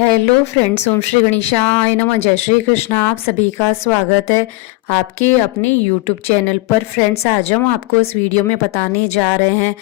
Hello friends, ओम श्री गणेशाय नमः। जय श्री कृष्ण। आप सभी का स्वागत है आपके अपने यूट्यूब चैनल पर। फ्रेंड्स, आज हम आपको इस वीडियो में बताने जा रहे हैं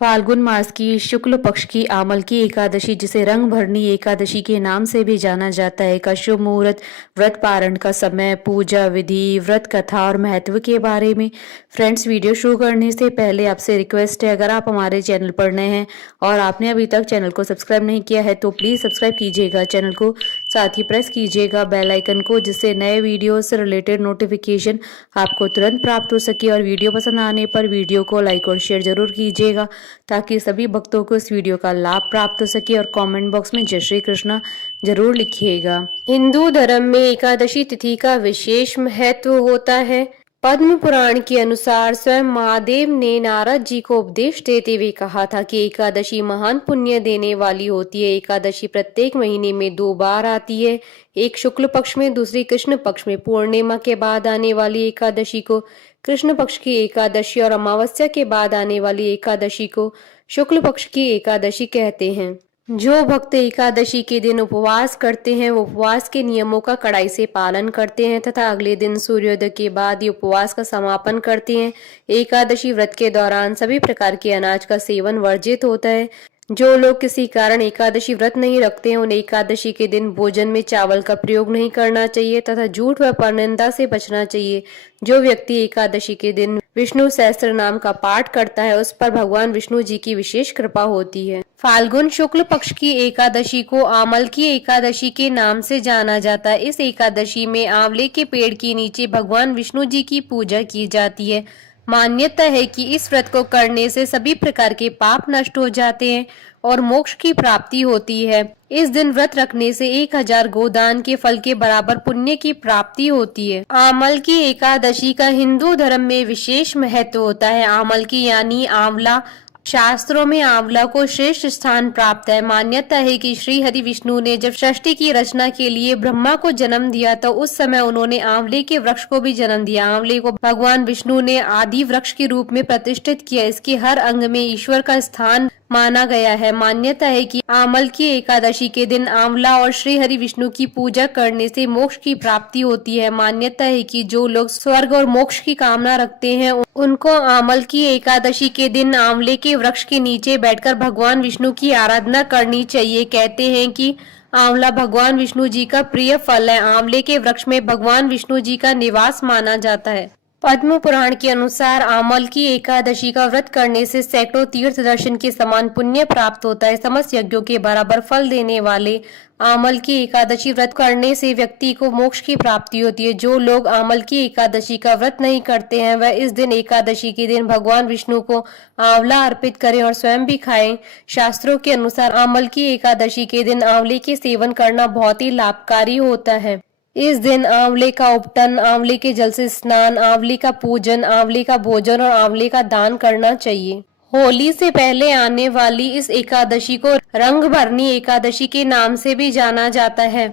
फाल्गुन मास की शुक्ल पक्ष की आमल की एकादशी, जिसे रंग भरनी एकादशी के नाम से भी जाना जाता है, का शुभ मुहूर्त, व्रत पारण का समय, पूजा विधि, व्रत कथा और महत्व के बारे में। फ्रेंड्स, वीडियो शुरू करने से पहले आपसे रिक्वेस्ट है, अगर आप हमारे चैनल पर नए हैं और आपने अभी तक चैनल को सब्सक्राइब नहीं किया है तो प्लीज़ सब्सक्राइब कीजिएगा चैनल को, साथ ही प्रेस कीजिएगा बेल आइकन को, जिससे नए वीडियो से रिलेटेड नोटिफिकेशन आपको तुरंत प्राप्त हो सके। और वीडियो पसंद आने पर वीडियो को लाइक और शेयर जरूर कीजिएगा ताकि सभी भक्तों को इस वीडियो का लाभ प्राप्त हो सके। और कमेंट बॉक्स में जय श्री कृष्ण जरूर लिखिएगा। हिंदू धर्म में एकादशी तिथि का विशेष महत्व होता है। पद्म पुराण के अनुसार स्वयं महादेव ने नारद जी को उपदेश देते हुए कहा था कि एकादशी महान पुण्य देने वाली होती है। एकादशी प्रत्येक महीने में 2 बार आती है, एक शुक्ल पक्ष में, दूसरी कृष्ण पक्ष में। पूर्णिमा के बाद आने वाली एकादशी को कृष्ण पक्ष की एकादशी और अमावस्या के बाद आने वाली एकादशी को शुक्ल पक्ष की एकादशी कहते हैं। जो भक्त एकादशी के दिन उपवास करते हैं वो उपवास के नियमों का कड़ाई से पालन करते हैं तथा अगले दिन सूर्योदय के बाद ये उपवास का समापन करते हैं। एकादशी व्रत के दौरान सभी प्रकार के अनाज का सेवन वर्जित होता है। जो लोग किसी कारण एकादशी व्रत नहीं रखते हैं उन्हें एकादशी के दिन भोजन में चावल का प्रयोग नहीं करना चाहिए तथा झूठ व परनिंदा से बचना चाहिए। जो व्यक्ति एकादशी के दिन विष्णु सहस्त्र नाम का पाठ करता है उस पर भगवान विष्णु जी की विशेष कृपा होती है। फाल्गुन शुक्ल पक्ष की एकादशी को आमल की एकादशी के नाम से जाना जाता है। इस एकादशी में आंवले के पेड़ के नीचे भगवान विष्णु जी की पूजा की जाती है। मान्यता है कि इस व्रत को करने से सभी प्रकार के पाप नष्ट हो जाते हैं और मोक्ष की प्राप्ति होती है। इस दिन व्रत रखने से 1000 गोदान के फल के बराबर पुण्य की प्राप्ति होती है। आमल की एकादशी का हिंदू धर्म में विशेष महत्व होता है। आमल की यानी आंवला, शास्त्रों में आंवला को श्रेष्ठ स्थान प्राप्त है। मान्यता है कि श्री हरि विष्णु ने जब सृष्टि की रचना के लिए ब्रह्मा को जन्म दिया तो उस समय उन्होंने आंवले के वृक्ष को भी जन्म दिया। आंवले को भगवान विष्णु ने आदि वृक्ष के रूप में प्रतिष्ठित किया। इसके हर अंग में ईश्वर का स्थान माना गया है। मान्यता है कि आमल की एकादशी के दिन आंवला और श्री हरि विष्णु की पूजा करने से मोक्ष की प्राप्ति होती है। मान्यता है कि जो लोग स्वर्ग और मोक्ष की कामना रखते हैं उनको आमल की एकादशी के दिन आंवले के वृक्ष के नीचे बैठकर भगवान विष्णु की आराधना करनी चाहिए। कहते हैं कि आंवला भगवान विष्णु जी का प्रिय फल है। आंवले के वृक्ष में भगवान विष्णु जी का निवास माना जाता है। पद्म पुराण के अनुसार आमल की एकादशी का व्रत करने से सैकड़ों तीर्थ दर्शन के समान पुण्य प्राप्त होता है। समस्त यज्ञों के बराबर फल देने वाले आमल की एकादशी व्रत करने से व्यक्ति को मोक्ष की प्राप्ति होती है। जो लोग आमल की एकादशी का व्रत नहीं करते हैं वह इस दिन एकादशी के दिन भगवान विष्णु को आंवला अर्पित करें और स्वयं भी खाएं। शास्त्रों के अनुसार आमल की एकादशी के दिन आंवले के सेवन करना बहुत ही लाभकारी होता है। इस दिन आंवले का उपटन, आंवले के जल से स्नान, आंवले का पूजन, आंवले का भोजन और आंवले का दान करना चाहिए। होली से पहले आने वाली इस एकादशी को रंग भरनी एकादशी के नाम से भी जाना जाता है।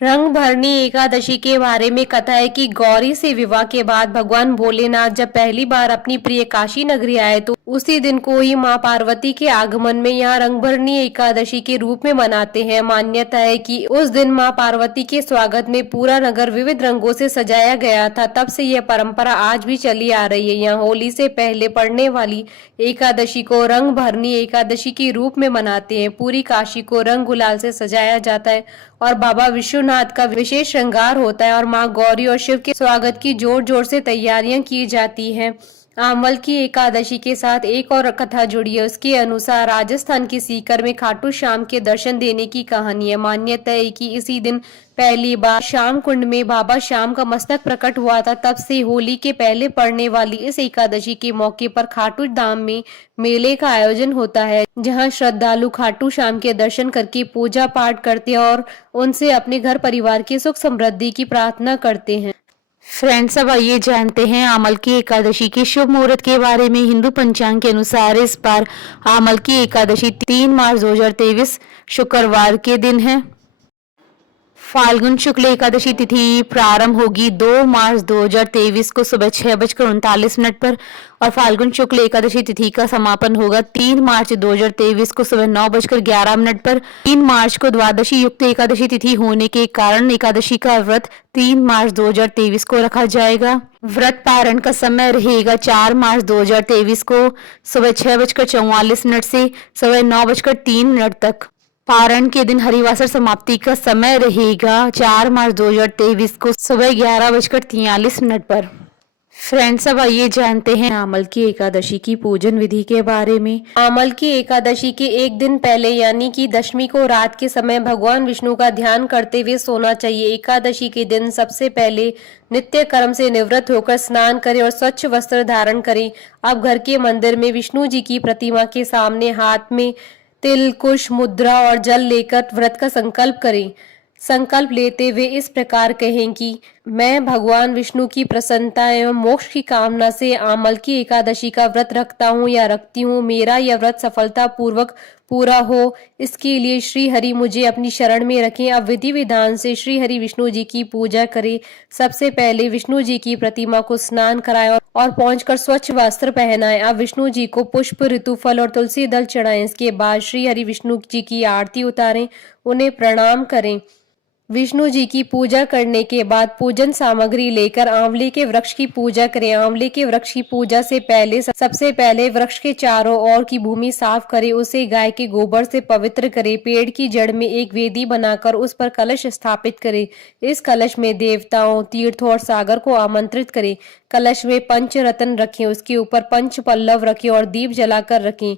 रंग भरनी एकादशी के बारे में कथा है कि गौरी से विवाह के बाद भगवान भोलेनाथ जब पहली बार अपनी प्रिय काशी नगरी आए तो उसी दिन को ही माँ पार्वती के आगमन में यहाँ रंग भरनी एकादशी के रूप में मनाते हैं। मान्यता है कि उस दिन माँ पार्वती के स्वागत में पूरा नगर विविध रंगों से सजाया गया था। तब से यह परंपरा आज भी चली आ रही है। यहाँ होली से पहले पड़ने वाली एकादशी को रंग भरनी एकादशी के रूप में मनाते हैं। पूरी काशी को रंग गुलाल से सजाया जाता है और बाबा विश्वनाथ का विशेष श्रृंगार होता है और माँ गौरी और शिव के स्वागत की जोर जोर से तैयारियां की जाती हैं। आमल की एकादशी के साथ एक और कथा जुड़ी है। उसके अनुसार राजस्थान के सीकर में खाटू श्याम के दर्शन देने की कहानी है। मान्यता है कि इसी दिन पहली बार श्याम कुंड में बाबा श्याम का मस्तक प्रकट हुआ था। तब से होली के पहले पड़ने वाली इस एकादशी के मौके पर खाटू धाम में मेले का आयोजन होता है, जहां श्रद्धालु खाटू श्याम के दर्शन करके पूजा पाठ करते हैं और उनसे अपने घर परिवार की सुख समृद्धि की प्रार्थना करते हैं। फ्रेंड्स, अब आइए जानते हैं आमल की एकादशी के शुभ मुहूर्त के बारे में। हिंदू पंचांग के अनुसार इस बार आमल की एकादशी 3 मार्च 2023 शुक्रवार के दिन है। फाल्गुन शुक्ल एकादशी तिथि प्रारंभ होगी 2 मार्च 2023 को सुबह 6:39 पर और फाल्गुन शुक्ल एकादशी तिथि का समापन होगा 3 मार्च 2023 को सुबह 9:11 पर। 3 मार्च को द्वादशी युक्त एकादशी तिथि होने के कारण एकादशी का व्रत 3 मार्च 2023 को रखा जाएगा। व्रत पारण का समय रहेगा 4 मार्च 2023 को सुबह 6:44 से सुबह 9:03 तक। पारण के दिन हरिवासर समाप्ति का समय रहेगा 4 मार्च 2023 को सुबह 11:43 पर। फ्रेंड्स, अब आइए जानते हैं आमल की एकादशी की पूजन विधि के बारे में। आमल की एकादशी के एक दिन पहले यानी कि दशमी को रात के समय भगवान विष्णु का ध्यान करते हुए सोना चाहिए। एकादशी के दिन सबसे पहले नित्य कर्म से निवृत्त होकर स्नान करें और स्वच्छ वस्त्र धारण करें। अब घर के मंदिर में विष्णु जी की प्रतिमा के सामने हाथ में तिल, कुश, मुद्रा और जल लेकर व्रत का संकल्प करें। संकल्प लेते हुए इस प्रकार कहें कि मैं भगवान विष्णु की प्रसन्नता एवं मोक्ष की कामना से आमल की एकादशी का व्रत रखता हूँ या रखती हूँ। मेरा यह व्रत सफलता पूर्वक पूरा हो, इसके लिए श्री हरि मुझे अपनी शरण में रखें। अब विधि विधान से श्री हरि विष्णु जी की पूजा करें। सबसे पहले विष्णु जी की प्रतिमा को स्नान कराएं और पहुंचकर स्वच्छ वस्त्र पहनाएं। अब विष्णु जी को पुष्प, ऋतुफल और तुलसी दल चढ़ाएं। इसके बाद श्री हरि विष्णु जी की आरती उतारें, उन्हें प्रणाम करें। विष्णु जी की पूजा करने के बाद पूजन सामग्री लेकर आंवले के वृक्ष की पूजा करें। आंवले के वृक्ष की पूजा से पहले सबसे पहले वृक्ष के चारों ओर की भूमि साफ करें, उसे गाय के गोबर से पवित्र करें। पेड़ की जड़ में एक वेदी बनाकर उस पर कलश स्थापित करें। इस कलश में देवताओं, तीर्थों और सागर को आमंत्रित करें। कलश में पंच रत्न रखें, उसके ऊपर पंच पल्लव रखें और दीप जलाकर रखें।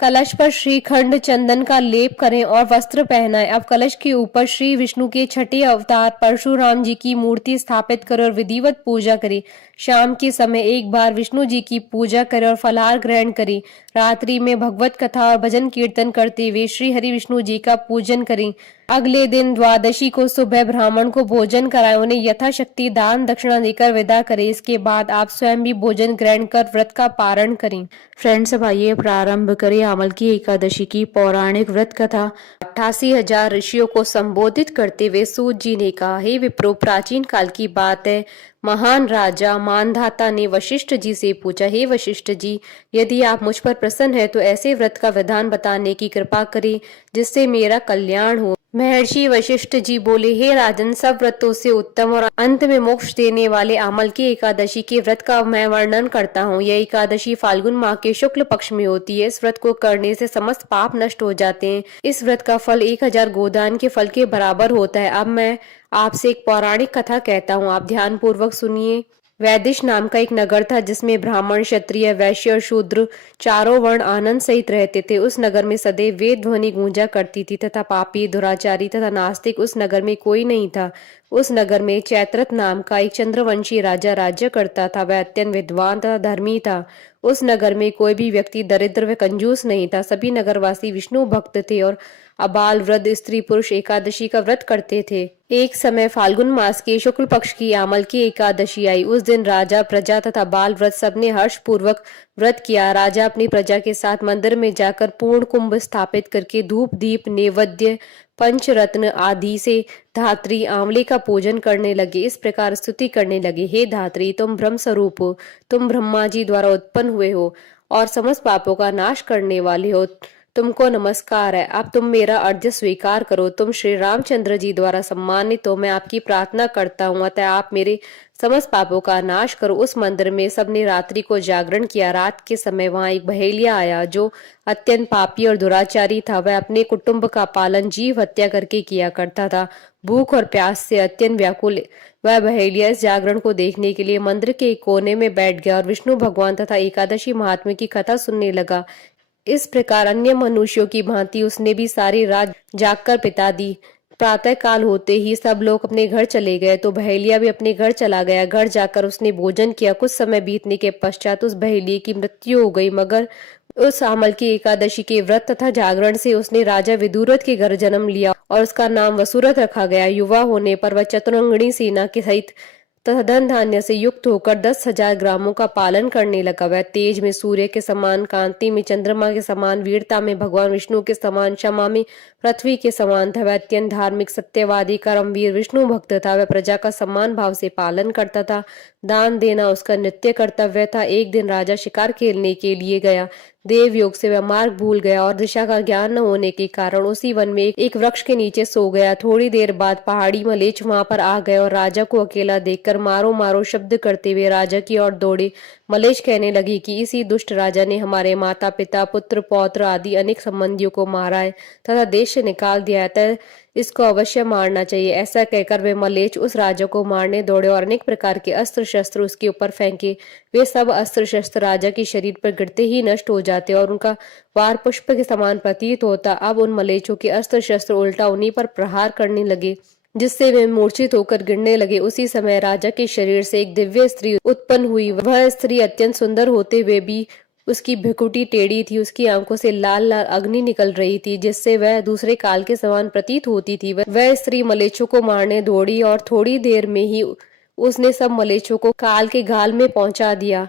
कलश पर श्रीखंड चंदन का लेप करें और वस्त्र पहनाएं। अब कलश के ऊपर श्री विष्णु के छठे अवतार परशुराम जी की मूर्ति स्थापित करें और विधिवत पूजा करें। शाम के समय एक बार विष्णु जी की पूजा करें और फलाहार ग्रहण करें। रात्रि में भगवत कथा और भजन कीर्तन करते हुए श्री हरि विष्णु जी का पूजन करें। अगले दिन द्वादशी को सुबह ब्राह्मण को भोजन कराएं, उन्हें यथाशक्ति दान दक्षिणा देकर विदा करें। इसके बाद आप स्वयं भी भोजन ग्रहण कर व्रत का पारण करें। फ्रेंड्स, अब आइए प्रारंभ करें आमल की एकादशी की पौराणिक व्रत कथा। 88,000 ऋषियों को संबोधित करते हुए सूत जी ने कहा, हे विप्रो, प्राचीन काल की बात है। महान राजा मानधाता ने वशिष्ठ जी से पूछा, हे वशिष्ठ जी, यदि आप मुझ पर प्रसन्न है तो ऐसे व्रत का विधान बताने की कृपा करें जिससे मेरा कल्याण हो। महर्षि वशिष्ठ जी बोले, हे राजन, सब व्रतों से उत्तम और अंत में मोक्ष देने वाले आमल की एकादशी के व्रत का मैं वर्णन करता हूँ। यह एकादशी फाल्गुन माह के शुक्ल पक्ष में होती है। इस व्रत को करने से समस्त पाप नष्ट हो जाते हैं। इस व्रत का फल 1000 गोदान के फल के बराबर होता है। अब मैं आपसे एक पौराणिक कथा कहता हूँ, आप ध्यान पूर्वक सुनिए। वैदिश नाम का एक नगर था जिसमें ब्राह्मण, क्षत्रिय, वैश्य और शूद्र चारों वर्ण आनंद सहित रहते थे। उस नगर में सदैव वेद ध्वनि गूंजा करती थी तथा पापी, दुराचारी तथा नास्तिक उस नगर में कोई नहीं था। उस नगर में चैत्रथ नाम का एक चंद्रवंशी राजा राज्य करता था। वह अत्यंत विद्वान तथा धर्मी था। उस नगर में कोई भी व्यक्ति दरिद्र व कंजूस नहीं था। सभी नगरवासी विष्णु भक्त थे और अबाल, वृद्ध, स्त्री, पुरुष एकादशी का व्रत करते थे। एक समय फाल्गुन मास के शुक्ल पक्ष की आमल की एकादशी आई। उस दिन राजा, प्रजा तथा बाल वृद्ध सबने हर्ष पूर्वक व्रत किया। राजा अपनी प्रजा के साथ मंदिर में जाकर पूर्ण कुंभ स्थापित करके धूप, दीप, नैवेद्य, पंचरत्न आदि से धात्री आंवले का पूजन करने लगे। इस प्रकार स्तुति करने लगे, हे धात्री, तुम ब्रह्म स्वरूप हो, तुम ब्रह्मा जी द्वारा उत्पन्न हुए हो और समस्त पापों का नाश करने वाले हो। तुमको नमस्कार है। अब तुम मेरा अर्घ्य स्वीकार करो। तुम श्री रामचंद्र जी द्वारा सम्मानित हो। मैं आपकी प्रार्थना करता हूँ, अतः आप मेरे समस्त पापों का नाश करो। उस मंदिर में सबने रात्रि को जागरण किया। रात के समय वहां एक बहेलिया आया जो अत्यंत पापी और दुराचारी था। वह अपने कुटुंब का पालन जीव हत्या करके किया करता था। भूख और प्यास से अत्यंत व्याकुल वह बहेलिया इस जागरण को देखने के लिए मंदिर के एक कोने में बैठ गया और विष्णु भगवान तथा एकादशी महात्म्य की कथा सुनने लगा। इस प्रकार अन्य मनुष्यों की भांति उसने भी सारी रात जागकर बिता दी। प्रातः काल होते ही सब लोग अपने घर चले गए तो बहेलिया भी अपने घर चला गया। घर जाकर उसने भोजन किया। कुछ समय बीतने के पश्चात उस बहेलिये की मृत्यु हो गई, मगर उस आमल की एकादशी के व्रत तथा जागरण से उसने राजा विदुरथ के घर जन्म लिया और उसका नाम वसुरथ रखा गया। युवा होने पर वह चतुरंगिणी सेना के सहित तथा धन धान्य से युक्त होकर 10,000 ग्रामों का पालन करने लगा। वह तेज में सूर्य के समान, कांति में चंद्रमा के समान, वीरता में भगवान विष्णु के समान, क्षमा में पृथ्वी के समान था। वह अत्यंत धार्मिक, सत्यवादी, कर्मवीर विष्णु भक्त था। वह प्रजा का सम्मान भाव से पालन करता था। दान देना उसका नित्य कर्तव्य था। एक दिन राजा शिकार खेलने के लिए गया। देव योग से वह मार्ग भूल गया और दिशा का ज्ञान न होने के कारण उसी वन में एक वृक्ष के नीचे सो गया। थोड़ी देर बाद पहाड़ी मलेच्छ वहां पर आ गए और राजा को अकेला देखकर मारो मारो शब्द करते हुए राजा की ओर दौड़े। मलेच्छ कहने लगी कि इसी दुष्ट राजा ने हमारे माता पिता, पुत्र पौत्र आदि अनेक संबंधियों को मारा है तथा देश से निकाल दिया है, अतः इसको अवश्य मारना चाहिए। ऐसा कहकर वे मलेच्छ उस राजा को मारने दौड़े और अनेक प्रकार के अस्त्र शस्त्र उसके ऊपर फेंके। वे सब अस्त्र शस्त्र राजा के शरीर पर गिरते ही नष्ट हो जाते और उनका वार पुष्प के समान प्रतीत होता। अब उन मलेच्छों के अस्त्र शस्त्र उल्टा उन्हीं पर प्रहार करने लगे, जिससे वे मूर्छित होकर गिरने लगे। उसी समय राजा के शरीर से एक दिव्य स्त्री उत्पन्न हुई। वह स्त्री अत्यंत सुंदर होते हुए भी उसकी भ्रुकुटी टेढ़ी थी। उसकी आंखों से लाल लाल अग्नि निकल रही थी, जिससे वह दूसरे काल के समान प्रतीत होती थी। वह स्त्री मलेच्छों को मारने दौड़ी और थोड़ी देर में ही उसने सब मलेच्छों को काल के गाल में पहुंचा दिया।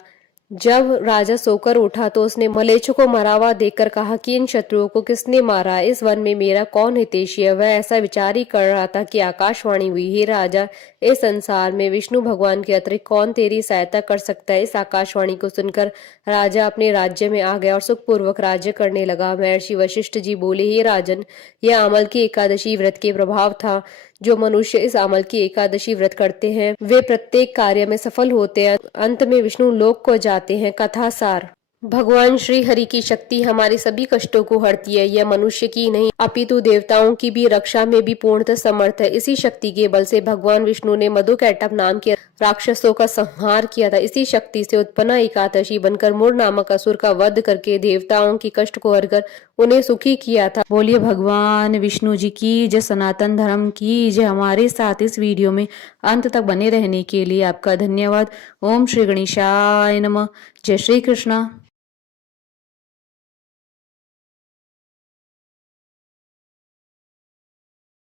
जब राजा सोकर उठा तो उसने मलेच्छों को मरा हुआ देखकर कहा कि इन शत्रुओं को किसने मारा? इस वन में मेरा कौन हितैषी है? वह ऐसा विचार ही कर रहा था कि आकाशवाणी हुई, हे राजा, इस संसार में विष्णु भगवान के अतिरिक्त कौन तेरी सहायता कर सकता है? इस आकाशवाणी को सुनकर राजा अपने राज्य में आ गया और सुखपूर्वक राज्य करने लगा। महर्षि वशिष्ठ जी बोले, हे राजन, यह अमल की एकादशी व्रत के प्रभाव था। जो मनुष्य इस अमल की एकादशी व्रत करते हैं वे प्रत्येक कार्य में सफल होते हैं, अंत में विष्णु लोक को जाते हैं। कथा सार। भगवान श्री हरि की शक्ति हमारे सभी कष्टों को हरती है। यह मनुष्य की नहीं अपितु देवताओं की भी रक्षा में भी पूर्णतः समर्थ है। इसी शक्ति के बल से भगवान विष्णु ने मधुकैटभ नाम के राक्षसों का संहार किया था। इसी शक्ति से उत्पन्न एकादशी बनकर मुर नामक असुर का वध करके देवताओं की कष्ट को हरकर उन्हें सुखी किया था। बोलिए भगवान विष्णु जी की जय, सनातन धर्म की जय। हमारे साथ इस वीडियो में अंत तक बने रहने के लिए आपका धन्यवाद। ओम श्री गणेशाय नमः। जय श्री कृष्णा।